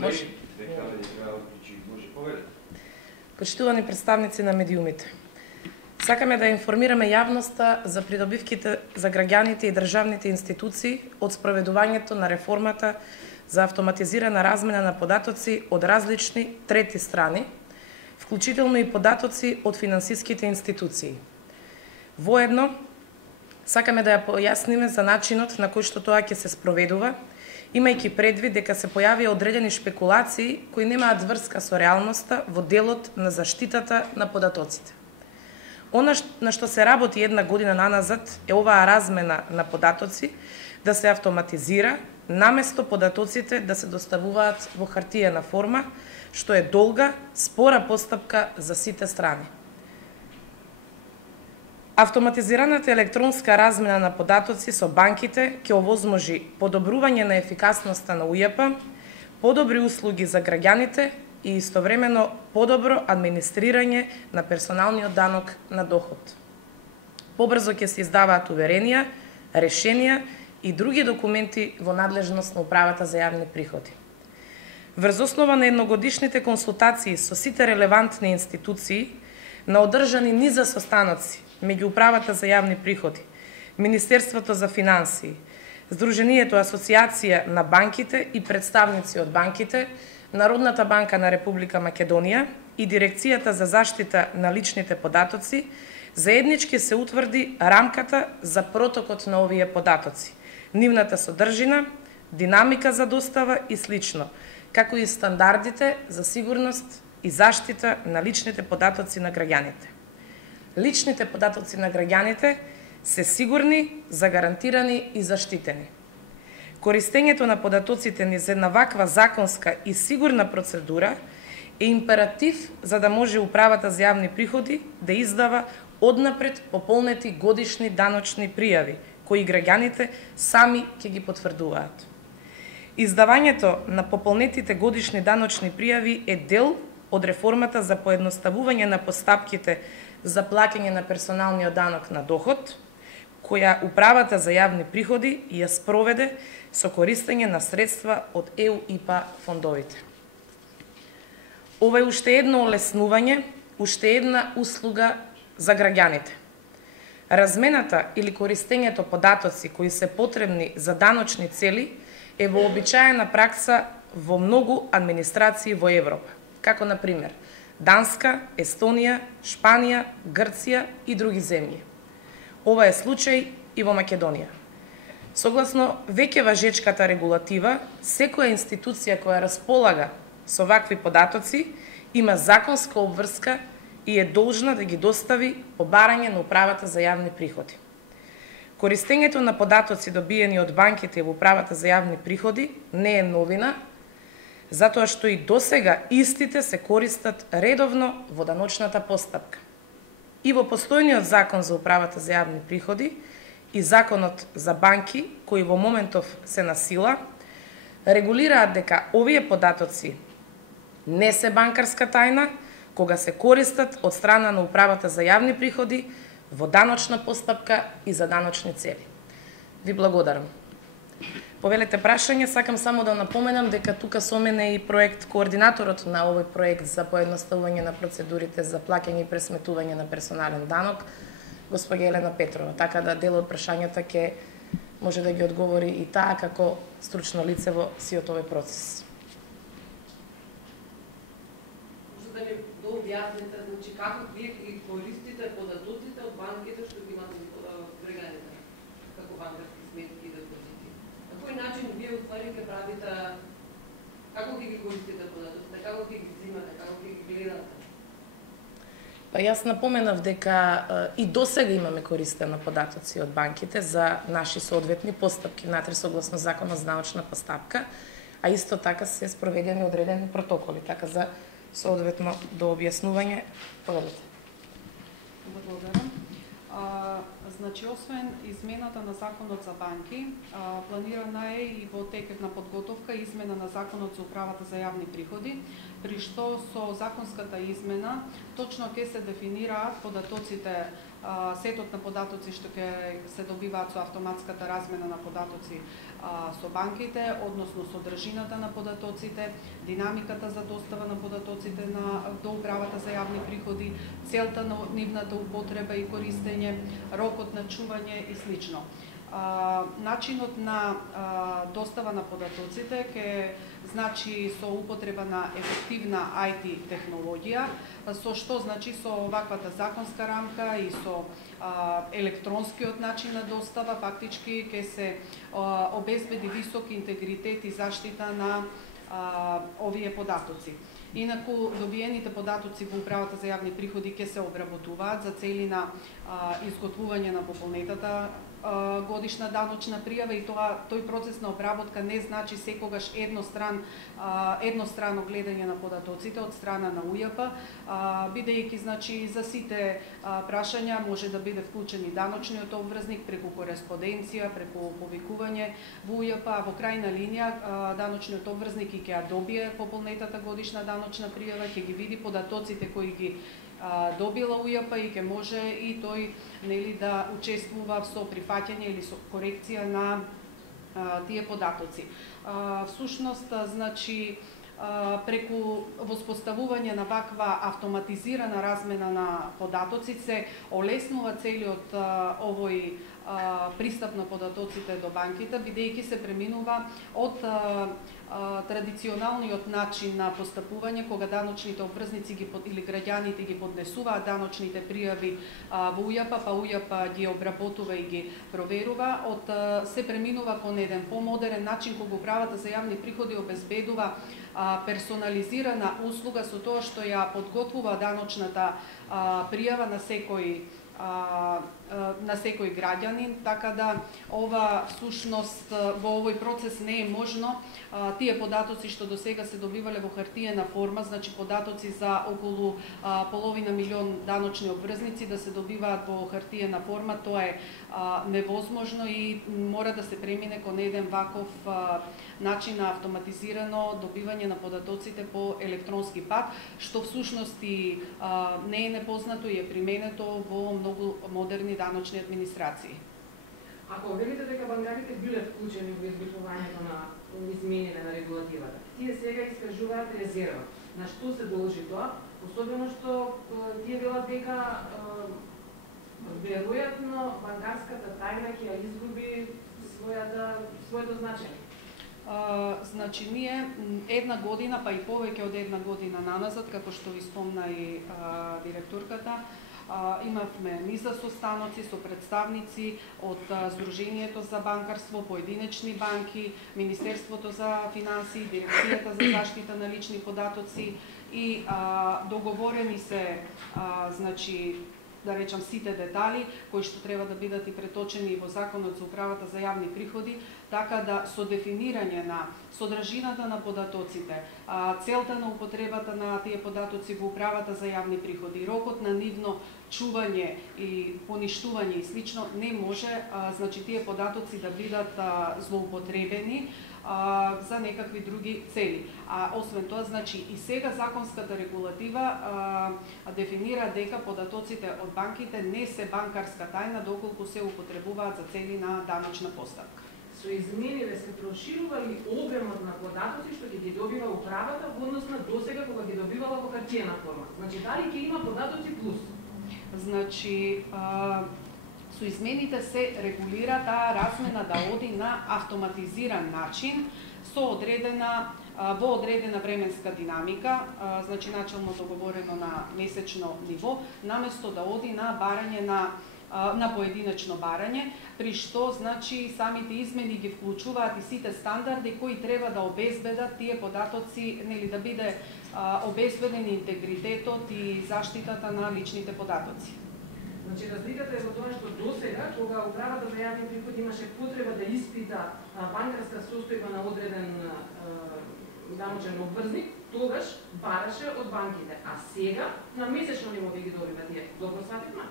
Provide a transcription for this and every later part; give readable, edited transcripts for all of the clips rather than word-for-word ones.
Може повеќе. Почитувани представници на медиумите, сакаме да информираме јавноста за придобивките за граѓаните и државните институции од спроведувањето на реформата за автоматизирана размена на податоци од различни трети страни, вклучително и податоци од финансиските институции. Воедно, сакаме да ја појасниме за начинот на кој што тоа ќе се спроведува, имајќи предвид дека се појавија одредени шпекулации кои немаат врска со реалноста во делот на заштитата на податоците. Она на што се работи една година наназад е оваа размена на податоци да се автоматизира, наместо податоците да се доставуваат во хартиена форма, што е долга, спора постапка за сите страни. Автоматизираната електронска размена на податоци со банките ќе овозможи подобрување на ефикасноста на УЈП, подобри услуги за граѓаните и истовремено подобро администрирање на персоналниот данок на доход. Побрзо ќе се издаваат уверенија, решенија и други документи во надлежност на Управата за јавни приходи. Врз основа на едногодишните консултации со сите релевантни институции, на одржани низа состаноци меѓу Управата за јавни приходи, Министерството за финансии, Сдруженијето Асоциација на банките и представници од банките, Народната банка на Република Македонија и Дирекцијата за заштита на личните податоци, заеднички се утврди рамката за протокот на овие податоци, нивната содржина, динамика за достава и слично, како и стандардите за сигурност и заштита на личните податоци на граѓаните. Личните податоци на граѓаните се сигурни, загарантирани и заштитени. Користењето на податоците низ една ваква законска и сигурна процедура е императив за да може Управата за јавни приходи да издава однапред пополнети годишни даночни пријави, кои граѓаните сами ќе ги потврдуваат. Издавањето на пополнетите годишни даночни пријави е дел од реформата за поедноставување на постапките за плаќање на персоналниот данок на доход, која Управата за јавни приходи ја спроведе со користење на средства од ЕУ-ИПА фондовите. Ова е уште едно олеснување, уште една услуга за граѓаните. Размената или користењето податоци кои се потребни за даночни цели е вообичаена пракса во многу администрации во Европа, како на пример Данска, Естонија, Шпанија, Грција и други земји. Ова е случај и во Македонија. Согласно веќе важечката регулатива, секоја институција која располага со вакви податоци има законска обврска и е должна да ги достави по барање на Управата за јавни приходи. Користењето на податоци добиени од банките во Управата за јавни приходи не е новина, затоа што и досега истите се користат редовно во даночната постапка. И во постојниот закон за Управата за јавни приходи и законот за банки, кои во моментов се на сила, регулираат дека овие податоци не се банкарска тајна кога се користат од страна на Управата за јавни приходи во даночна постапка и за даночни цели. Ви благодарам. Повелете прашање, сакам само да напоменам дека тука со мене е и координаторот на овој проект за поедноставување на процедурите за плаќање и пресметување на персонален данок, госпоѓа Елена Петрова, така да дел од прашањата ќе може да ги одговори и таа како стручно лице во сиот овој процес. Може да ни дообјасните, значи како вие ги користите податоците од банките што ги имате граѓаните, како банкарски сметки и депозити? На кој начин вие утвари ќе правите, како ги користите податоците, како ги взимате, како ги гледате? Па јас напоменав дека и досега имаме користено податоци од банките за наши соодветни постапки внатре согласно законот за даночна постапка, а исто така се спроведени одредени протоколи, така за соодветно до објаснување. Повелете. Благодарам. Значи, освен измената на законот за банки, планирана е и во текот на подготовка измена на законот за Управата за јавни приходи, при што со законската измена точно ќе се дефинираат податоците сетот на податоци што ќе се добиваат со автоматската размена на податоци со банките, односно содржината на податоците, динамиката за достава на податоците до управата за јавни приходи, целта на нивната употреба и користење, рокот на чување и слично. Начинот на достава на податоците ќе значи со употреба на ефективна IT технологија, со што значи со оваквата законска рамка и со електронскиот начин на достава фактички ќе се обезбеди висок интегритет и заштита на овие податоци. Инаку добиените податоци во управата за јавни приходи ќе се обработуваат за цели на изготвување на пополнетата годишна даночна пријава и тој процес на обработка не значи секогаш еднострано гледање на податоците од страна на УЈП, бидејќи значи за сите прашања може да биде вклучен и даночниот обврзник преку кореспонденција, преку повикување во УЈП, а во крајна линија даночниот обврзник ќе ја добие пополнетата годишна даночна пријава, ќе ги види податоците кои ги добила УЈП и ќе може и тој да учествува со прифаќање или со корекција на тие податоци. Всушност, значи, преку воспоставување на ваква автоматизирана размена на податоци се олеснува целиот овој пристап на податоците до банките, бидејќи се преминува од традиционалниот начин на постапување кога даночните обврзници или граѓаните ги поднесуваат даночните пријави во УЈП, па УЈП ги обработува и ги проверува, се преминува кон еден помодерен начин кога управата за јавни приходи обезбедува персонализирана услуга со тоа што ја подготвува даночната пријава на секој граѓанин, така да ова всушност во овој процес не е можно тие податоци што до сега се добивале во хартиена форма, значи податоци за околу половина милион даночни обврзници да се добиваат во хартиена форма, тоа е невозможно и мора да се премине кон еден ваков начин на автоматизирано добивање на податоците по електронски пат, што всушност и не е непознато и е применето во многу модерни даночни администрации. Ако велите дека банкарите биле вклучени во изготвувањето на изменење на регулативата, тие сега искажуваат резерва. На што се должи тоа? Особено што тие велат дека веројатно банкарската тајна ќе ја изгуби своето значење. Значи, ние една година, па и повеќе од една година наназад, како што ви спомна и директорката, имавме низа состаноци со представници од Сдруженијето за банкарство, поединечни банки, Министерството за финансии, Дирекцијата за заштита на лични податоци и договорени се, значи, да речам, сите детали кои што треба да бидат и преточени во Законот за управата за јавни приходи, така да со дефинирање на содржината на податоците, целта на употребата на тие податоци во управата за јавни приходи, рокот на нивно чување и поништување и слично, не може значи тие податоци да бидат злоупотребени за некакви други цели. Освен тоа, значи и сега законската регулатива дефинира дека податоците од банките не се банкарска тајна доколку се употребуваат за цели на даночна постапка. Со измениве се проширува ли обемот на податоци што ќе ги добива управата во однос на досега кога ги добивала во хартиена форма? Значи, дали ќе има податоци плюс? Значи, со измените се регулира таа размена да оди на автоматизиран начин со во одредена временска динамика, значи начелно договорено на месечно ниво, наместо да оди на барање на поединечно барање, при што значи самите измени ги вклучуваат и сите стандарди кои треба да обезбедат тие податоци, нели да биде обезбеден интегритетот и заштитата на личните податоци. Значи, разликата е во тоа што досега, кога управата за јавни приходи имаше потреба да испита банкарска состојба на одреден даночен обврзник, тогаш бараше од банките, а сега на месечно ниво ги добива тие. Добро свативме?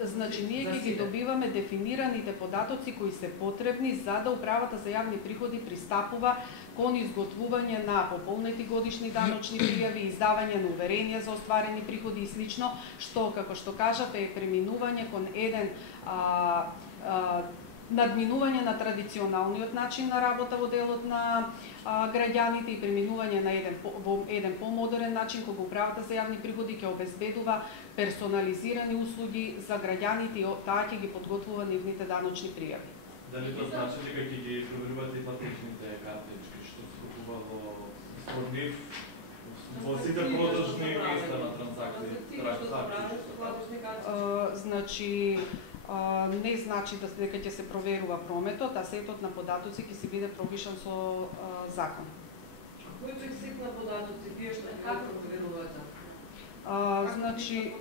Значи, ние ги добиваме дефинираните податоци кои се потребни за да управата за јавни приходи пристапува кон изготвување на пополнети годишни даночни пријави, издавање на уверенија за остварени приходи и слично, што, како што кажав, е преминување кон еден надминување на традиционалниот начин на работа во делот на граѓаните и преминување на еден помодерен начин кога управата за јавни приходи ќе обезбедува персонализирани услуги за граѓаните и таа ќе ги подготвува нивните даночни пријави. Дали тоа значи дека ќе ги проверувате и платежните картички што се купува во нив во сите продажни места на транзакции? Значи не значи дека ќе се проверува прометот, а сетот на податоци ќе се биде пропишан со закон. Кој е сет на податоци? Вие што како проверувате? Значи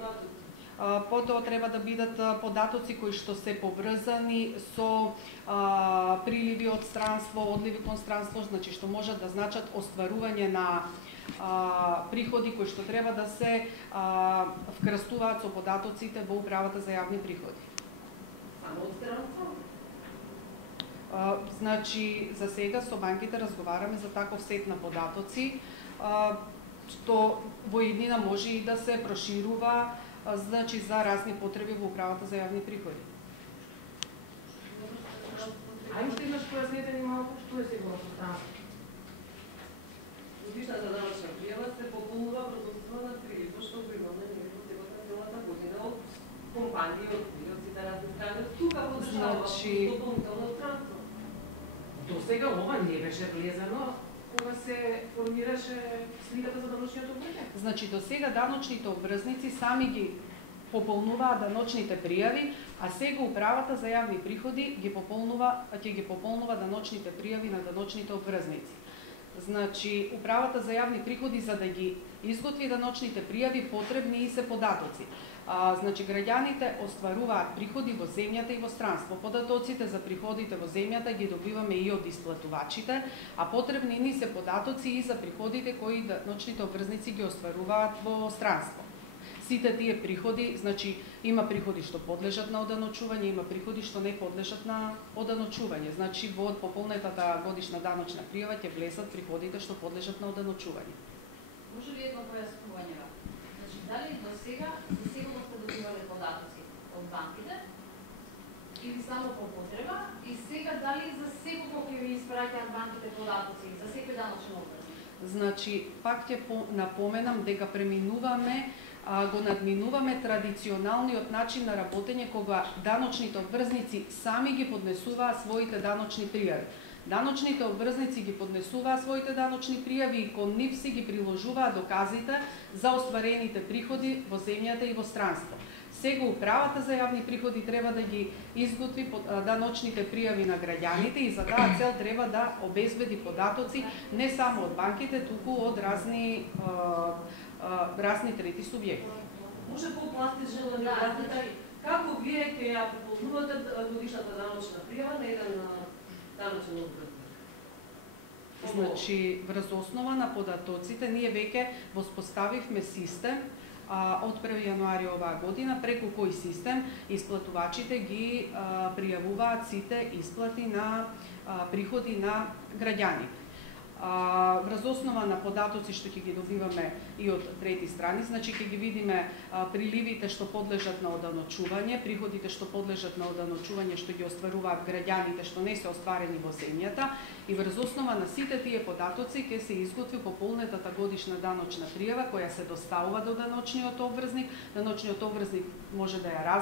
потоа треба да бидат податоци кои што се поврзани со приливи од странство, одливи кон странство, значи што можат да значат остварување на приходи кои што треба да се вкрстуваат со податоците во управата за јавни приходи. Само од странство? Значи, за сега со банките разговараме за таков сет на податоци, што во иднина може и да се проширува, значи за разни потреби во управата за јавни приходи. Ајде што имаш појаснете ни малку што е сега со странство? Годишната даночна пријава се пополнува врз основа на приливот што го имаме во текот на целата година од компании, од сите разни страни, тука во држава, дополнително странство. До сега ова не беше влезено кога се формираше сликата за даночниот обврзник. Значи, до сега даночните обврзници сами ги пополнуваат даночните пријави, а сега управата за јавни приходи ќе ги пополнува даночните пријави на даночните обврзници. Значи, управата за јавни приходи за да ги изготви даночните пријави потребни и се податоци. Значи, граѓаните остваруваат приходи во земјата и во странство. Податоците за приходите во земјата ги добиваме и од исплатувачите, а потребни ни се податоци и за приходите кои даночните обврзници ги остваруваат во странство. Сите тие приходи, значи има приходи што подлежат на оданочување, има приходи што не подлежат на оданочување. Значи во пополнетата годишна даночна пријава ќе влезат приходите што подлежат на оданочување. Може ли едно појаснување? Значи, дали до сега сте добивале податоци од банките или само по потреба и сега дали за секој ќе ви испраќаат банките податоци за секој даночен обврзник? Значи, пак ќе напоменам дека го надминуваме традиционалниот начин на работење кога даночните обврзници сами ги поднесуваат своите даночни пријави. Даночните обврзници ги поднесуваат своите даночни пријави и кон нив си ги приложуваат доказите за остварените приходи во земјата и во странство. Сега управата за јавни приходи треба да ги изготви даночните пријави на граѓаните и за таа цел треба да обезбеди податоци не само од банките, туку од разни трети субјекти. Може по-пластично да ни кажете како вие ќе ја пополнувате годишната даночна пријава на еден даночен обврзник? Значи, врз основа на податоците ние веќе воспоставивме систем од 1 јануари оваа година, преку кој систем исплатувачите ги пријавуваат сите исплати на приходи на граѓаните. Врз основа на податоци што ќе ги добиваме и од трети страни, значи ќе ги видиме приливите што подлежат на оданочување, приходите што подлежат на оданочување што ги остваруваат граѓаните што не се остварени во земјата и врз основа на сите тие податоци ќе се изготви пополнетата годишна даночна пријава која се доставува до даночниот обврзник. Даночниот обврзник може да ја